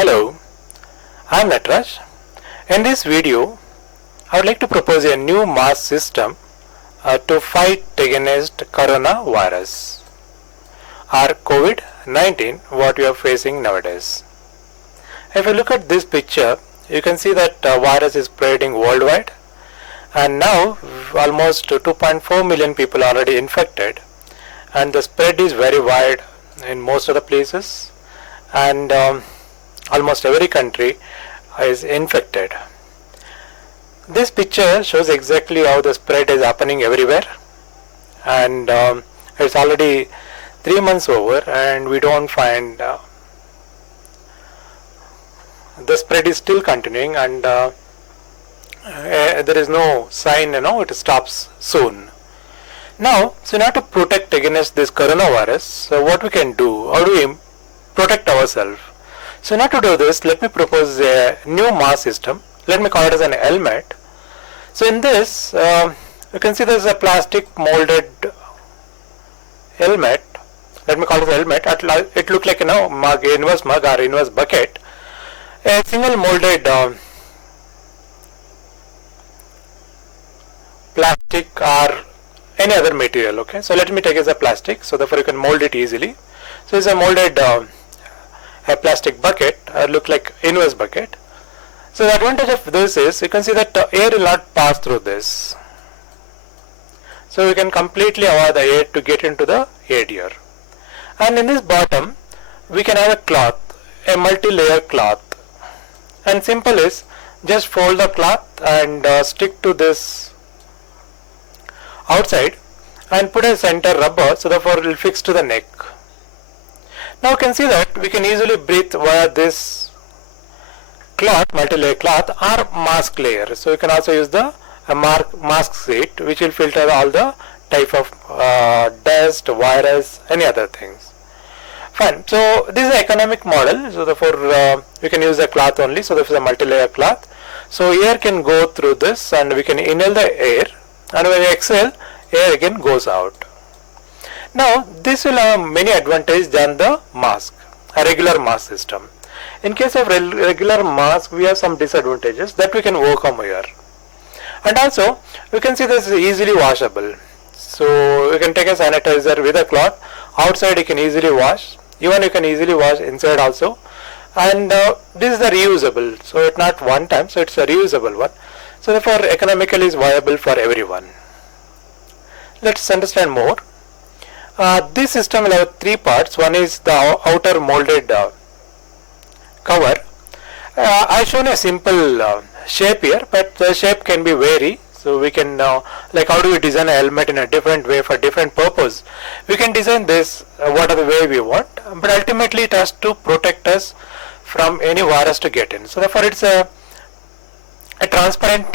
Hello, I am Natraj. In this video, I would like to propose a new mask system to fight against coronavirus or Covid-19, what we are facing nowadays. If you look at this picture, you can see that virus is spreading worldwide, and now almost 2.4 million people are already infected, and the spread is very wide in most of the places, and almost every country is infected. This picture shows exactly how the spread is happening everywhere, and it's already 3 months over and we don't find the spread is still continuing, and there is no sign it stops soon. Now, so in order to protect against this coronavirus, so what we can do, how do we protect ourselves? So in order to do this, let me propose a new mask system. Let me call it as an helmet. So in this, you can see there is a plastic molded helmet. Let me call it a helmet. It looks like mug, inverse mug or inverse bucket. A single molded plastic or any other material. Okay, so let me take it as a plastic. So therefore you can mold it easily. So it's a molded a plastic bucket, look like inverse bucket. So the advantage of this is you can see that air will not pass through this. So we can completely avoid the air to get into the ear. And in this bottom, we can have a cloth, a multi-layer cloth. And simple is just fold the cloth and stick to this outside and put a center rubber, so therefore it will fix to the neck. Now you can see that we can easily breathe via this cloth, multi-layer cloth or mask layer. So you can also use the mask sheet, which will filter all the type of dust, virus, any other things. Fine. So this is an economic model. So therefore we can use the cloth only. So this is a multi-layer cloth. So air can go through this and we can inhale the air, and when we exhale, air again goes out. Now this will have many advantages than the mask, a regular mask system. In case of regular mask, we have some disadvantages that we can overcome here. And also we can see this is easily washable. So you can take a sanitizer with a cloth. Outside you can easily wash. Even you can easily wash inside also. And this is the reusable. So it's not one time. So it's a reusable one. So therefore economically is viable for everyone. Let's understand more. This system will have 3 parts. One is the outer molded cover. I shown a simple shape here, but the shape can be vary. So we can like how do we design a helmet in a different way for different purpose. We can design this whatever way we want, but ultimately it has to protect us from any virus to get in. So therefore it's a transparent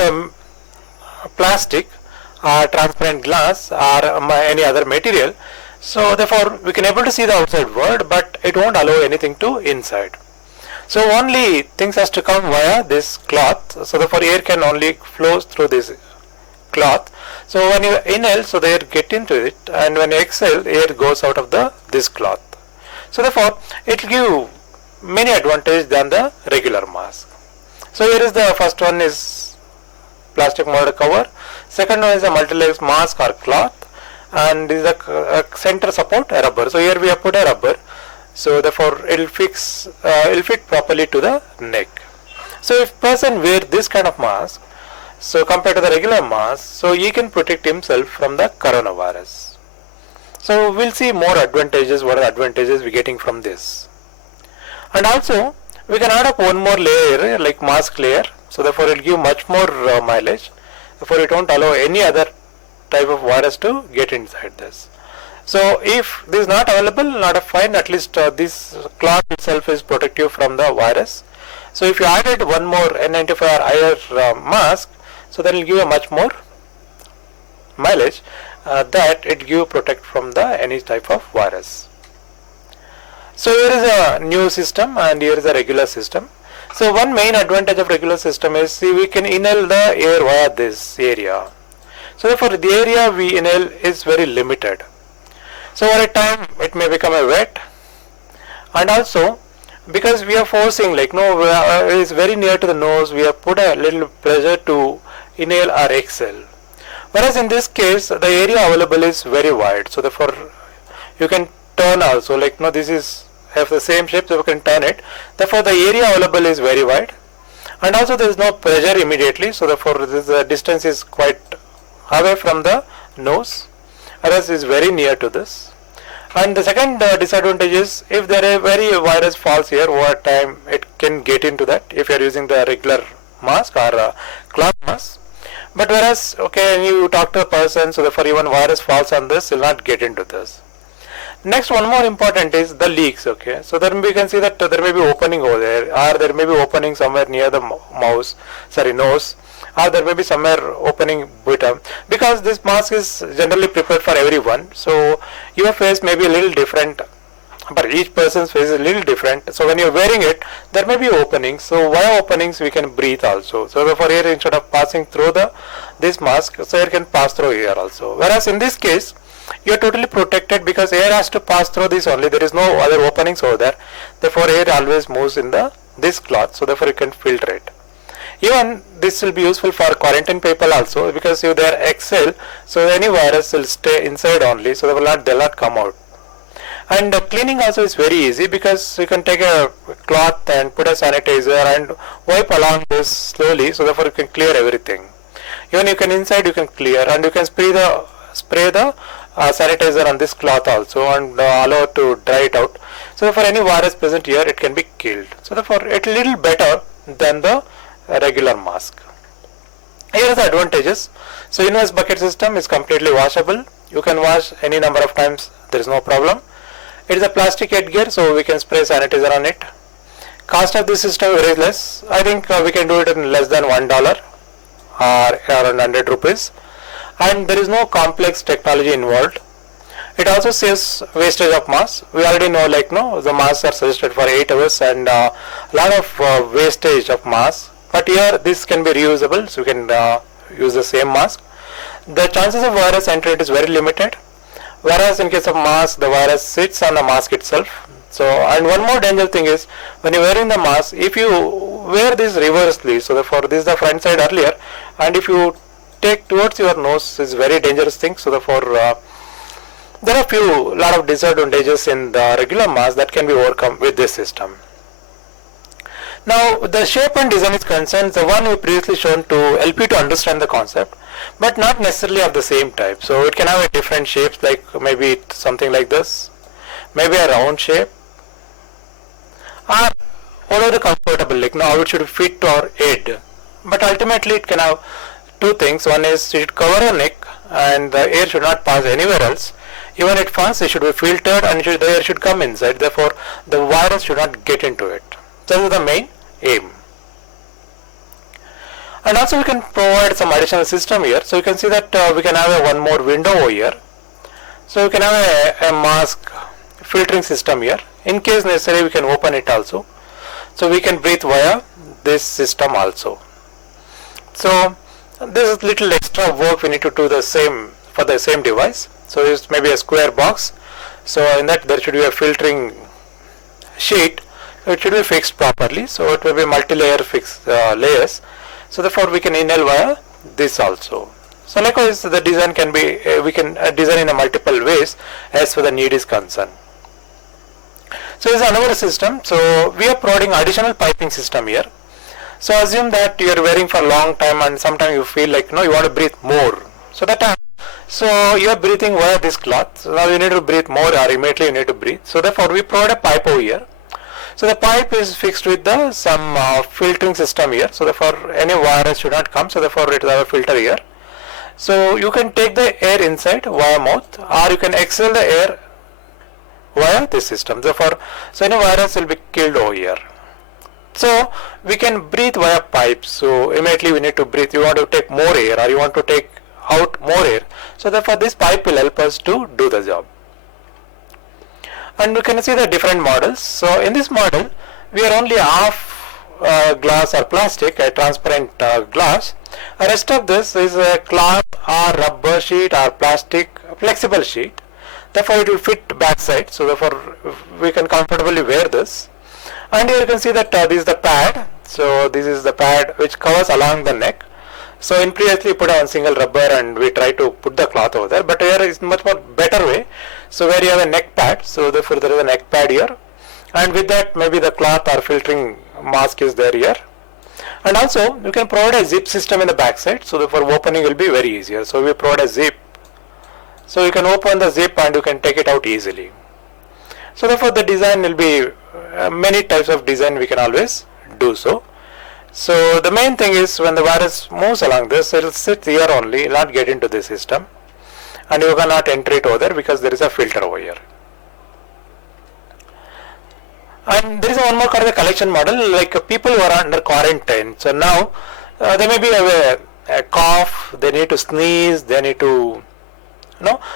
plastic, transparent glass or any other material. So therefore we can able to see the outside world, but it won't allow anything to inside. So only things has to come via this cloth. So therefore air can only flow through this cloth. So when you inhale, so the air get into it, and when you exhale, air goes out of this cloth. So therefore it will give many advantages than the regular mask. So here is the first one is plastic molded cover. Second one is a multi-layer mask or cloth. And this is a center support, a rubber. So here we have put a rubber, so therefore it will fit properly to the neck. So if person wear this kind of mask, so compared to the regular mask, so he can protect himself from the coronavirus. So we'll see more advantages, what are the advantages we're getting from this. And also we can add up one more layer like mask layer, so therefore it will give much more mileage. Therefore it won't allow any other type of virus to get inside this. So if this is not available, not a fine, at least this cloth itself is protective from the virus. So if you added one more N95 or IR mask, so then it will give a much more mileage that it give protect from the any type of virus. So here is a new system and here is a regular system. So one main advantage of regular system is, see, we can inhale the air via this area. So therefore the area we inhale is very limited. So over a time it may become a wet, and also because we are forcing, like no, it is very near to the nose, we have put a little pressure to inhale or exhale. Whereas in this case, the area available is very wide, so therefore you can turn also, like no, this is have the same shape, so you can turn it. Therefore, the area available is very wide, and also there is no pressure immediately, so therefore this distance is quite away from the nose, whereas is very near to this. And the second disadvantage is if there are very virus falls here, over time it can get into that if you are using the regular mask or cloth mask. But whereas, okay, when you talk to a person, so therefore even virus falls on this, will not get into this. Next, one more important is the leaks. Okay, so then we can see that there may be opening over there, or there may be opening somewhere near the nose, or there may be somewhere opening bottom, because this mask is generally prepared for everyone. So your face may be a little different, but each person's face is a little different. So when you're wearing it, there may be openings. So via openings we can breathe also. So therefore here, instead of passing through this mask, so air can pass through here also. Whereas in this case, you are totally protected because air has to pass through this only. There is no other openings over there. Therefore air always moves in this cloth. So therefore you can filter it. Even this will be useful for quarantine people also, because if they are exhale, so any virus will stay inside only. So they'll not come out. And cleaning also is very easy, because you can take a cloth and put a sanitizer and wipe along this slowly, so therefore you can clear everything. Even you can inside you can clear, and you can spray the sanitizer on this cloth also, and allow it to dry it out. So for any virus present here, it can be killed. So therefore it is a little better than the regular mask. Here are the advantages. So inverse bucket system is completely washable. You can wash any number of times, there is no problem. It is a plastic headgear, so we can spray sanitizer on it. Cost of this system is very less. I think we can do it in less than $1 or around 100 rupees. And there is no complex technology involved. It also saves wastage of mass. We already know, like no, the masks are suggested for 8 hours and a lot of wastage of mass. But here this can be reusable, so you can use the same mask. The chances of virus entry is very limited. Whereas in case of mask, the virus sits on the mask itself. So, and one more danger thing is, when you are wearing the mask, if you wear this reversely, so therefore this is the front side earlier, and if you take towards your nose, is very dangerous thing. So therefore there are lot of disadvantages in the regular mask that can be overcome with this system. Now the shape and design is concerned, the one we previously shown to help you to understand the concept, but not necessarily of the same type. So it can have a different shapes, like maybe something like this, maybe a round shape, or whatever comfortable, like now how it should fit to our head. But ultimately it can have two things. One is it should cover our neck and the air should not pass anywhere else. Even it falls, it should be filtered and the air should come inside. Therefore the virus should not get into it. This is the main aim. And also we can provide some additional system here. So you can see that we can have one more window over here. So we can have a mask filtering system here. In case necessary, we can open it also. So we can breathe via this system also. So this is little extra work we need to do for the same device. So it's maybe a square box. So in that there should be a filtering sheet. It should be fixed properly. So it will be multi-layer layers. So therefore we can inhale via this also. So likewise the design can be, we can design in a multiple ways as for the need is concerned. So this is another system. So we are providing additional piping system here. So assume that you are wearing for a long time and sometimes you feel like you want to breathe more. So that time, so you are breathing via this cloth. So now you need to breathe more, or immediately you need to breathe. So therefore we provide a pipe over here. So the pipe is fixed with some filtering system here. So therefore any virus should not come. So therefore it has a filter here. So you can take the air inside via mouth, or you can exhale the air via this system. Therefore, so any virus will be killed over here. So we can breathe via pipes. So immediately we need to breathe. You want to take more air, or you want to take out more air. So therefore this pipe will help us to do the job. And we can see the different models. So in this model, we are only half glass or plastic, a transparent glass. The rest of this is a cloth or rubber sheet or plastic flexible sheet. Therefore it will fit backside. So therefore we can comfortably wear this. And here you can see that this is the pad. So this is the pad which covers along the neck. So in previously put on single rubber and we try to put the cloth over there, but here is much more better way. So where you have a neck pad, so therefore there is a neck pad here, and with that maybe the cloth or filtering mask is there here. And also you can provide a zip system in the back side, so therefore opening will be very easier. So we provide a zip, so you can open the zip and you can take it out easily. So therefore the design will be many types of design we can always do so. So the main thing is when the virus moves along this, it will sit here only, it will not get into the system, and you cannot enter it over there because there is a filter over here. And there is one more kind of collection model, like people who are under quarantine. So now they maybe have a cough, they need to sneeze, they need to,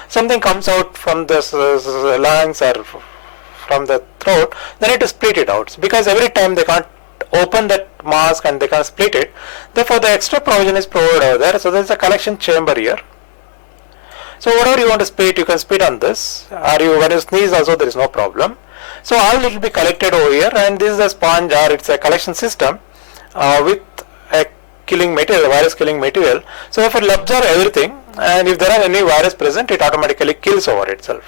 something comes out from the lungs or from the throat, they need to split it out because every time they can't open that mask and they can't split it. Therefore the extra provision is provided over there. So there is a collection chamber here. So whatever you want to split, you can split on this, or when you sneeze also there is no problem. So all it will be collected over here, and this is a sponge, or it's a collection system with a killing material, virus killing material. So therefore it will absorb everything, and if there are any virus present, it automatically kills over itself.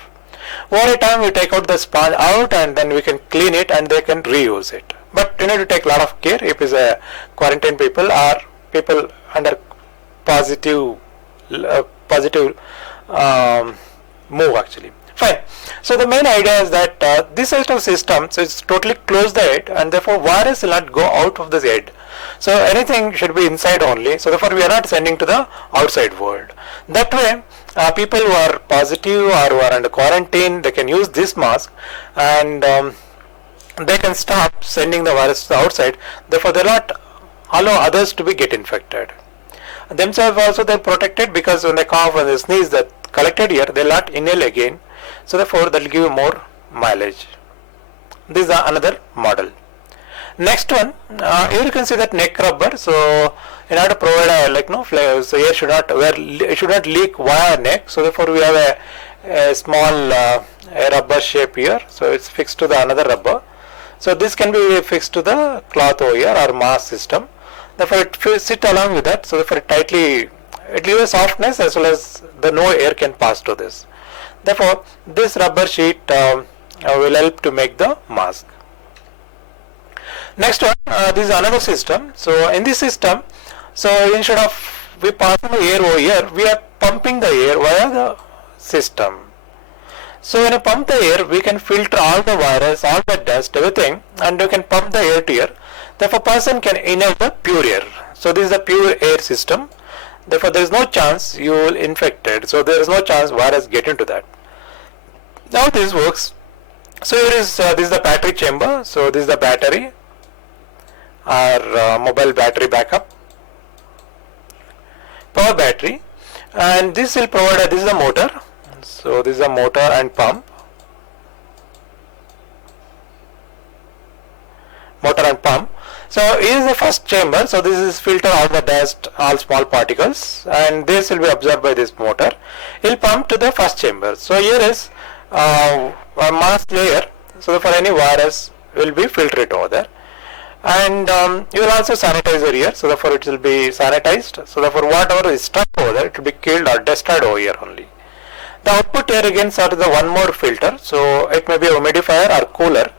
Over a time we take out the sponge out and then we can clean it and they can reuse it. But you need to take a lot of care if it's a quarantine people or people under positive move actually. Fine. So the main idea is that this sort of system, so it's totally close the head, and therefore virus will not go out of this head. So anything should be inside only. So therefore we are not sending to the outside world. That way people who are positive or who are under quarantine, they can use this mask, and they can stop sending the virus to the outside. Therefore they will not allow others to be get infected. Themselves also they are protected, because when they cough and they sneeze that collected here, they will not inhale again. So therefore that will give you more mileage. This is another model. Next one, here you can see that neck rubber. So in order to provide so air should not leak via neck. So therefore we have a small a rubber shape here. So it's fixed to the another rubber. So this can be fixed to the cloth over here or mask system. Therefore it sit along with that. So therefore it gives a softness as well as no air can pass to this. Therefore this rubber sheet will help to make the mask. Next one, this is another system. So in this system, so instead of we passing the air over here, we are pumping the air via the system. So when you pump the air, we can filter all the virus, all the dust, everything, and you can pump the air to here. Therefore person can inhale the pure air. So this is the pure air system. Therefore there is no chance you will infected. So there is no chance virus get into that. Now this works. So here is this is the battery chamber. So this is the battery, our mobile battery backup, power battery, and this will provide this is a motor. So this is a motor and pump, So here is the first chamber. So this is filter all the dust, all small particles, and this will be absorbed by this motor. It will pump to the first chamber. So here is a mask layer. So for any virus will be filtered over there. And you will also sanitizer here, so therefore it will be sanitized. So therefore whatever is stuck over there, it will be killed or destroyed over here only. The output here again starts the one more filter. So it may be a humidifier or cooler.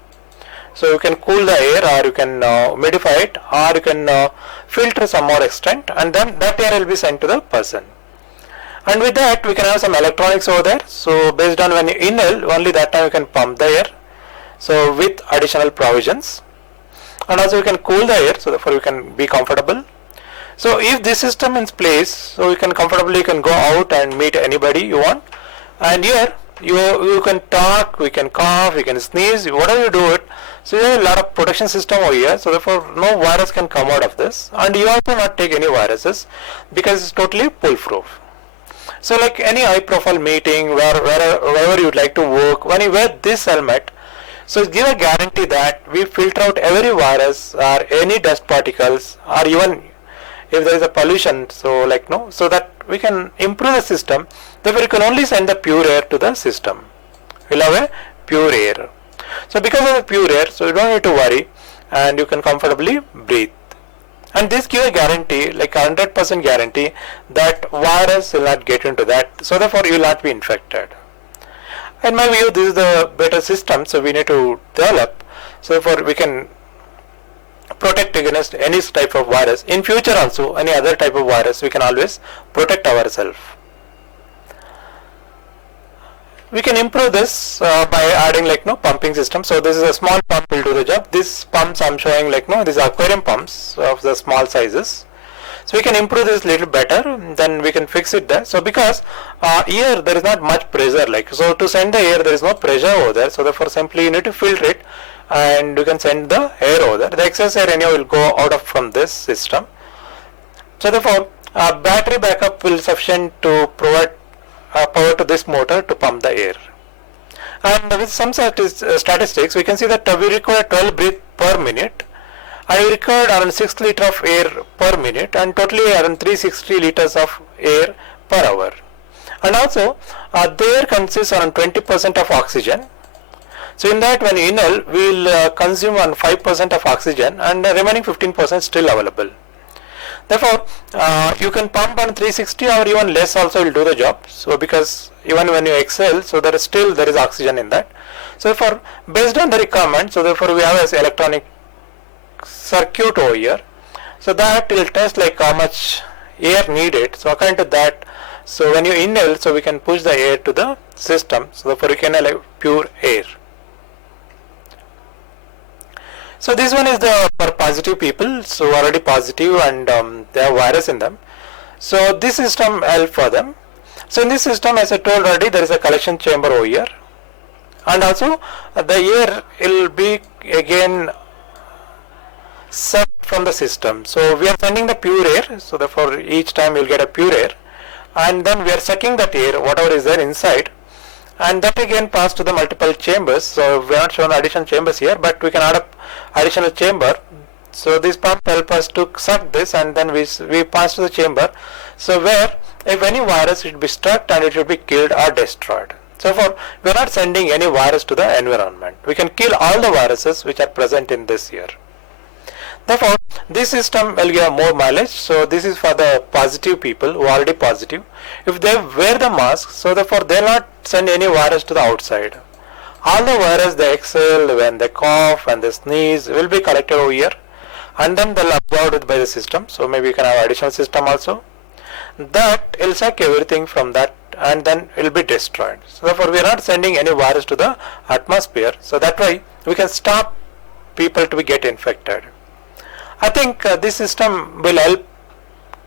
So you can cool the air, or you can humidify it, or you can filter some more extent, and then that air will be sent to the person. And with that we can have some electronics over there. So based on when you inhale, only that time you can pump the air. So with additional provisions. And also you can cool the air, so therefore you can be comfortable. So if this system is in place, so you can comfortably go out and meet anybody you want. And here you can talk, we can cough, we can sneeze, whatever you do it. So you have a lot of protection system over here, so therefore no virus can come out of this. And you also not take any viruses because it's totally foolproof. So like any high profile meeting, wherever you would like to work, when you wear this helmet, so give a guarantee that we filter out every virus or any dust particles, or even if there is a pollution, so so that we can improve the system. Therefore you can only send the pure air to the system. We'll have a pure air. So because of the pure air, so you don't need to worry. and you can comfortably breathe. And this gives a guarantee, like 100% guarantee, that virus will not get into that, so therefore you will not be infected. In my view, this is the better system, so we need to develop, so therefore we can protect against any type of virus. In future also, any other type of virus, we can always protect ourselves. We can improve this by adding pumping system. So this is a small pump will do the job. These pumps I'm showing these are aquarium pumps of the small sizes. So we can improve this little better, then we can fix it there. So because here there is not much pressure, so to send the air there is no pressure over there. So therefore simply you need to filter it and you can send the air over there. The excess air anyhow will go out of from this system. So therefore battery backup will sufficient to provide power to this motor to pump the air. And with some statistics, we can see that we require 12 breaths per minute, and we required around 6 liters of air per minute, and totally around 360 liters of air per hour. And also, the air consists around 20% of oxygen. So in that, when you inhale, we will consume around 5% of oxygen, and the remaining 15% still available. Therefore, you can pump on 360 or even less also will do the job. So because even when you exhale, so there is oxygen in that. So therefore, based on the requirement, so therefore we have an electronic circuit over here. So that will test how much air needed. So according to that, so when you inhale, so we can push the air to the system. So therefore we can inhale pure air. So this one is for positive people, so already positive and they have virus in them. So this system helps for them. So in this system, as I told already, there is a collection chamber over here, and also the air will be again sucked from the system. So we are sending the pure air, so therefore each time you will get a pure air, and then we are sucking that air, whatever is there inside, and that again pass to the multiple chambers. So we are not shown additional chambers here, but we can add up additional chamber. So this pump help us to suck this, and then we pass to the chamber, so where if any virus should be struck and it should be killed or destroyed. So for we are not sending any virus to the environment. We can kill all the viruses which are present in this here. Therefore, this system will give more mileage. So this is for the positive people who are already positive. If they wear the mask, so therefore they will not send any virus to the outside. All the virus they exhale, when they cough and they sneeze, will be collected over here, and then they will absorbed by the system. So maybe you can have additional system also. That will suck everything from that, and then it will be destroyed. So therefore we are not sending any virus to the atmosphere. So that way we can stop people to get infected. I think this system will help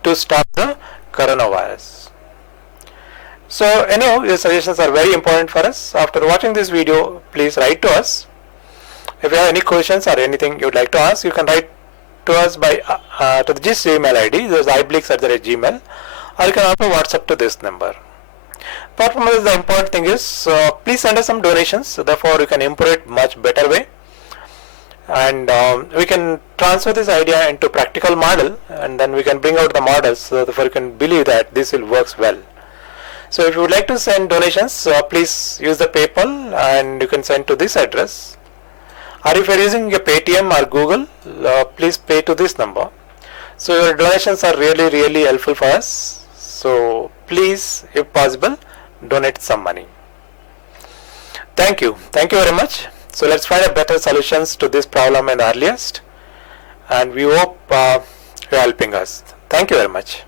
to stop the coronavirus. So anyhow, your suggestions are very important for us. After watching this video, please write to us. If you have any questions or anything you would like to ask, you can write to us by to the GIST email ID, that is iblix@gmail, or you can also WhatsApp to this number. Apart from this, the important thing is please send us some donations, so therefore you can improve it much better way, and we can transfer this idea into practical model, and then we can bring out the models, so therefore you can believe that this will works well. So if you would like to send donations, please use the PayPal, and you can send to this address, or if you are using a paytm or Google, please pay to this number. So your donations are really helpful for us, so please, if possible, donate some money. Thank you very much. So let's find a better solutions to this problem in the earliest, and we hope you are helping us. Thank you very much.